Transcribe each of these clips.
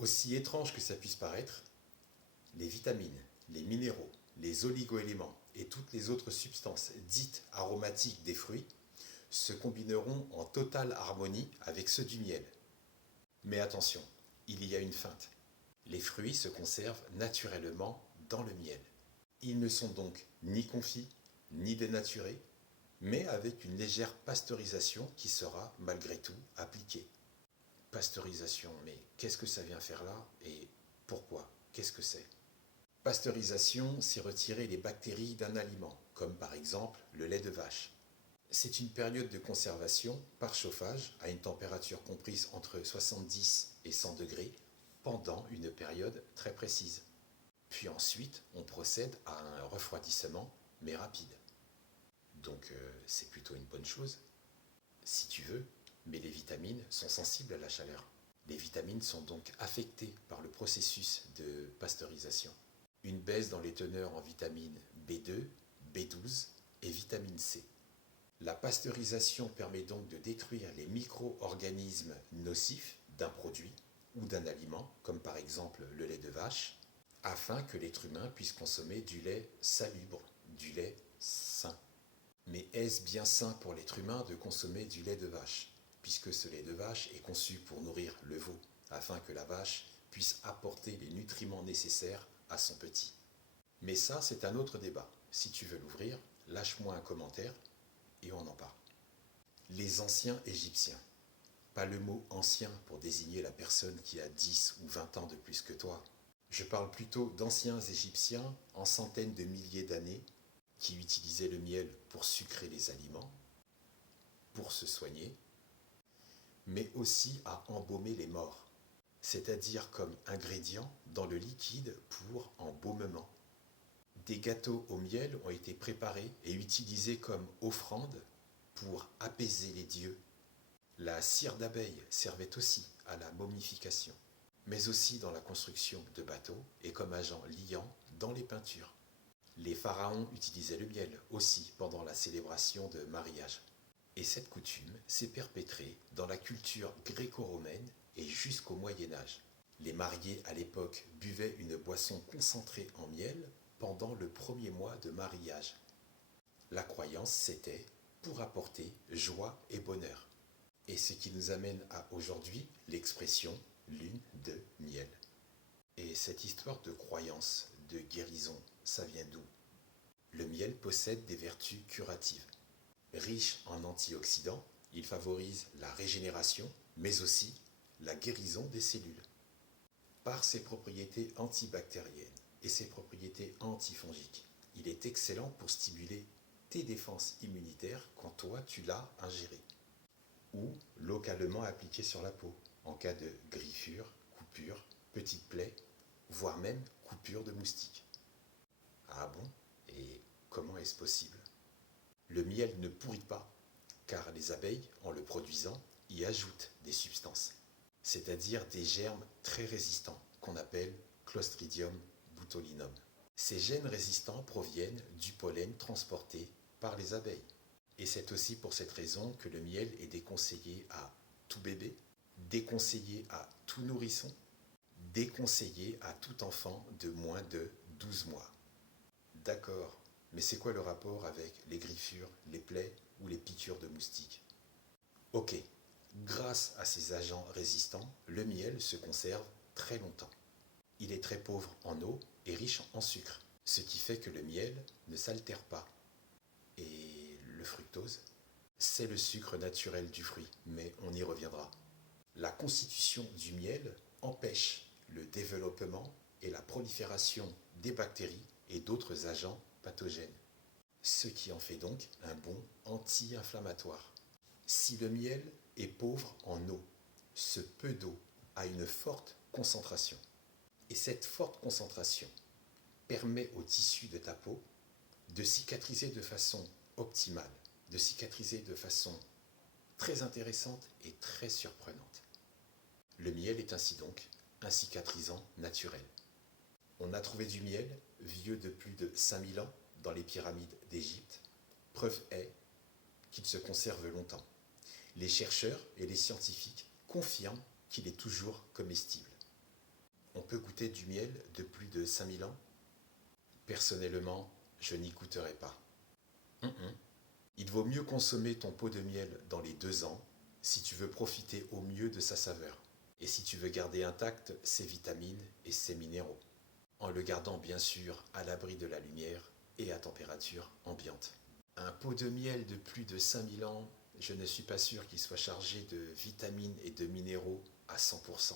Aussi étrange que ça puisse paraître, les vitamines, les minéraux, les oligoéléments et toutes les autres substances dites aromatiques des fruits se combineront en totale harmonie avec ceux du miel. Mais attention, il y a une feinte. Les fruits se conservent naturellement dans le miel. Ils ne sont donc ni confits, ni dénaturés, mais avec une légère pasteurisation qui sera malgré tout appliquée. Pasteurisation, mais qu'est-ce que ça vient faire là et pourquoi? Qu'est-ce que c'est? Pasteurisation, c'est retirer les bactéries d'un aliment, comme par exemple le lait de vache. C'est une période de conservation par chauffage à une température comprise entre 70 et 100 degrés pendant une période très précise. Puis ensuite, on procède à un refroidissement, mais rapide. Donc c'est plutôt une bonne chose, si tu veux, mais les vitamines sont sensibles à la chaleur. Les vitamines sont donc affectées par le processus de pasteurisation. Une baisse dans les teneurs en vitamines B2, B12 et vitamine C. La pasteurisation permet donc de détruire les micro-organismes nocifs d'un produit ou d'un aliment, comme par exemple le lait de vache, afin que l'être humain puisse consommer du lait salubre, du lait sain. Mais est-ce bien sain pour l'être humain de consommer du lait de vache, puisque ce lait de vache est conçu pour nourrir le veau, afin que la vache puisse apporter les nutriments nécessaires à son petit? Mais ça, c'est un autre débat. Si tu veux l'ouvrir, lâche-moi un commentaire et on en parle. Les anciens Égyptiens. Pas le mot ancien pour désigner la personne qui a 10 ou 20 ans de plus que toi. Je parle plutôt d'anciens Égyptiens en centaines de milliers d'années qui utilisaient le miel pour sucrer les aliments, pour se soigner, mais aussi à embaumer les morts, c'est-à-dire comme ingrédient dans le liquide pour embaumement. Des gâteaux au miel ont été préparés et utilisés comme offrande pour apaiser les dieux. La cire d'abeille servait aussi à la momification, mais aussi dans la construction de bateaux et comme agent liant dans les peintures. Les pharaons utilisaient le miel aussi pendant la célébration de mariage. Et cette coutume s'est perpétrée dans la culture gréco-romaine et jusqu'au Moyen Âge. Les mariés à l'époque buvaient une boisson concentrée en miel pendant le premier mois de mariage. La croyance, c'était pour apporter joie et bonheur. Et ce qui nous amène à aujourd'hui l'expression lune de miel. Et cette histoire de croyance, de guérison, ça vient d'où? Le miel possède des vertus curatives. Riche en antioxydants, il favorise la régénération, mais aussi la guérison des cellules. Par ses propriétés antibactériennes et ses propriétés antifongiques, il est excellent pour stimuler tes défenses immunitaires quand toi tu l'as ingéré, ou localement appliqué sur la peau, en cas de griffure, coupure, petite plaie, voire même coupure de moustique. Ah bon? Et comment est-ce possible? Le miel ne pourrit pas, car les abeilles, en le produisant, y ajoutent des substances, c'est-à-dire des germes très résistants, qu'on appelle Clostridium botulinum. Ces gènes résistants proviennent du pollen transporté par les abeilles. Et c'est aussi pour cette raison que le miel est déconseillé à tout bébé, déconseillé à tout nourrisson, déconseillé à tout enfant de moins de 12 mois. D'accord, mais c'est quoi le rapport avec les griffures, les plaies ou les piqûres de moustiques? Ok, grâce à ces agents résistants, le miel se conserve très longtemps. Il est très pauvre en eau et riche en sucre, ce qui fait que le miel ne s'altère pas. Et le fructose, c'est le sucre naturel du fruit, mais on y reviendra. La constitution du miel empêche le développement et la prolifération des bactéries et d'autres agents pathogènes, ce qui en fait donc un bon anti-inflammatoire. Si le miel est pauvre en eau, ce peu d'eau a une forte concentration. Et cette forte concentration permet au tissu de ta peau de cicatriser de façon optimale, de cicatriser de façon très intéressante et très surprenante. Le miel est ainsi donc un cicatrisant naturel. On a trouvé du miel vieux de plus de 5000 ans dans les pyramides d'Égypte. Preuve est qu'il se conserve longtemps. Les chercheurs et les scientifiques confirment qu'il est toujours comestible. peut goûter du miel de plus de 5000 ans? Personnellement, je n'y goûterai pas. Il vaut mieux consommer ton pot de miel dans les 2 ans si tu veux profiter au mieux de sa saveur et si tu veux garder intactes ses vitamines et ses minéraux, en le gardant bien sûr à l'abri de la lumière et à température ambiante. Un pot de miel de plus de 5000 ans, je ne suis pas sûr qu'il soit chargé de vitamines et de minéraux à 100%.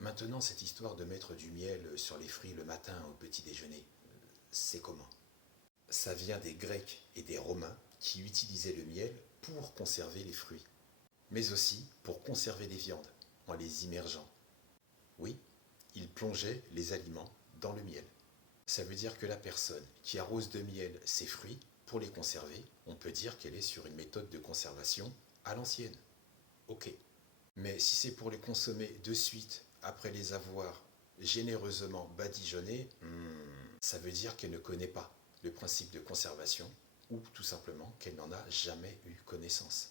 Maintenant, cette histoire de mettre du miel sur les fruits le matin au petit déjeuner, c'est comment? Ça vient des Grecs et des Romains qui utilisaient le miel pour conserver les fruits, mais aussi pour conserver les viandes en les immergeant. Oui, ils plongeaient les aliments dans le miel. Ça veut dire que la personne qui arrose de miel ses fruits pour les conserver, on peut dire qu'elle est sur une méthode de conservation à l'ancienne. Ok. Mais si c'est pour les consommer de suite après les avoir généreusement badigeonnés, ça veut dire qu'elle ne connaît pas le principe de conservation ou tout simplement qu'elle n'en a jamais eu connaissance.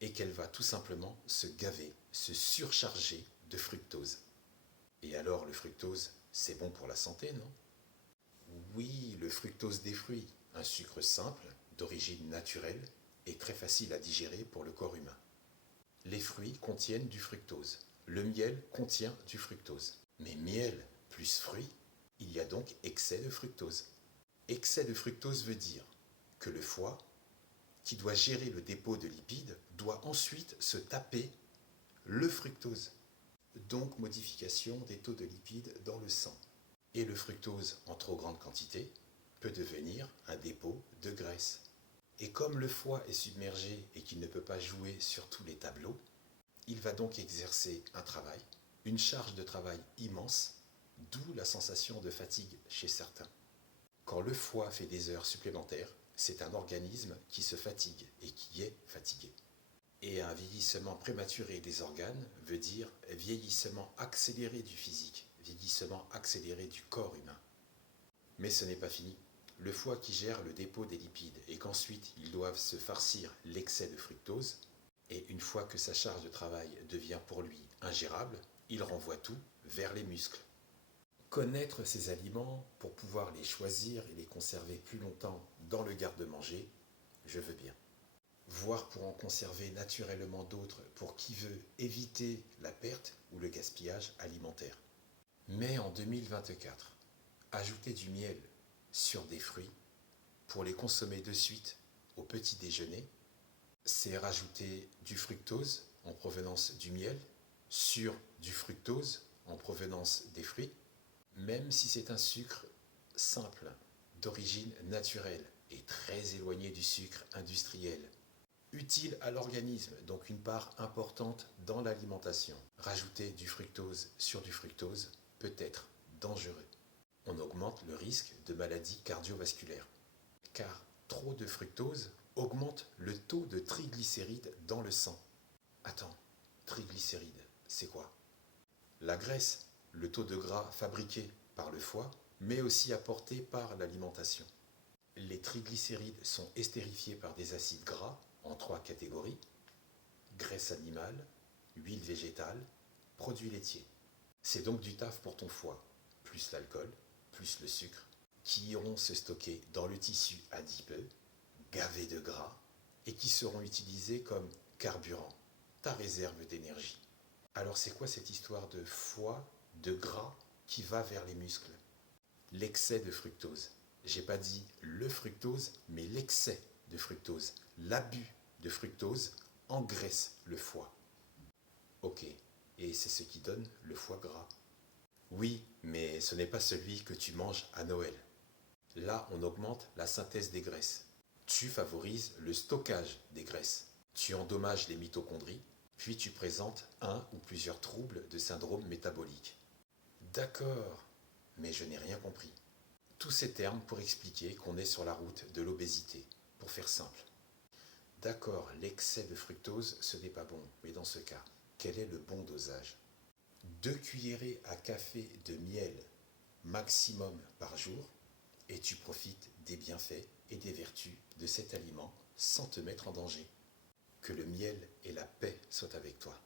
Et qu'elle va tout simplement se gaver, se surcharger de fructose. Et alors le fructose, c'est bon pour la santé, non? Oui, le fructose des fruits, un sucre simple, d'origine naturelle et très facile à digérer pour le corps humain. Les fruits contiennent du fructose. Le miel contient du fructose. Mais miel plus fruits, il y a donc excès de fructose. Excès de fructose veut dire que le foie, qui doit gérer le dépôt de lipides, doit ensuite se taper le fructose. Donc modification des taux de lipides dans le sang. Et le fructose en trop grande quantité peut devenir un dépôt de graisse. Et comme le foie est submergé et qu'il ne peut pas jouer sur tous les tableaux, il va donc exercer un travail, une charge de travail immense, d'où la sensation de fatigue chez certains. Quand le foie fait des heures supplémentaires, c'est un organisme qui se fatigue et qui est fatigué. Et un vieillissement prématuré des organes veut dire vieillissement accéléré du physique, vieillissement accéléré du corps humain. Mais ce n'est pas fini. Le foie qui gère le dépôt des lipides et qu'ensuite ils doivent se farcir l'excès de fructose, et une fois que sa charge de travail devient pour lui ingérable, il renvoie tout vers les muscles. Connaître ces aliments pour pouvoir les choisir et les conserver plus longtemps dans le garde-manger, je veux bien. Voire pour en conserver naturellement d'autres pour qui veut éviter la perte ou le gaspillage alimentaire. Mais en 2024, ajouter du miel sur des fruits pour les consommer de suite au petit déjeuner, c'est rajouter du fructose en provenance du miel sur du fructose en provenance des fruits, même si c'est un sucre simple, d'origine naturelle et très éloigné du sucre industriel. Utile à l'organisme, donc une part importante dans l'alimentation. Rajouter du fructose sur du fructose peut être dangereux. On augmente le risque de maladies cardiovasculaires, car trop de fructose augmente le taux de triglycérides dans le sang. Attends, triglycérides, c'est quoi? La graisse, le taux de gras fabriqué par le foie, mais aussi apporté par l'alimentation. Les triglycérides sont estérifiés par des acides gras en 3 catégories: graisse animale, huile végétale, produits laitiers. C'est donc du taf pour ton foie, plus l'alcool, plus le sucre, qui iront se stocker dans le tissu adipeux, gavé de gras, et qui seront utilisés comme carburant, ta réserve d'énergie. Alors c'est quoi cette histoire de foie, de gras qui va vers les muscles? L'excès de fructose. J'ai pas dit le fructose, mais l'excès de fructose. L'abus de fructose engraisse le foie. Ok, et c'est ce qui donne le foie gras. Oui, mais ce n'est pas celui que tu manges à Noël. Là, on augmente la synthèse des graisses. Tu favorises le stockage des graisses. Tu endommages les mitochondries, puis tu présentes un ou plusieurs troubles de syndrome métabolique. D'accord, mais je n'ai rien compris. Tous ces termes pour expliquer qu'on est sur la route de l'obésité, pour faire simple. D'accord, l'excès de fructose, ce n'est pas bon, mais dans ce cas, quel est le bon dosage? 2 cuillerées à café de miel maximum par jour, et tu profites des bienfaits et des vertus de cet aliment sans te mettre en danger. Que le miel et la paix soient avec toi.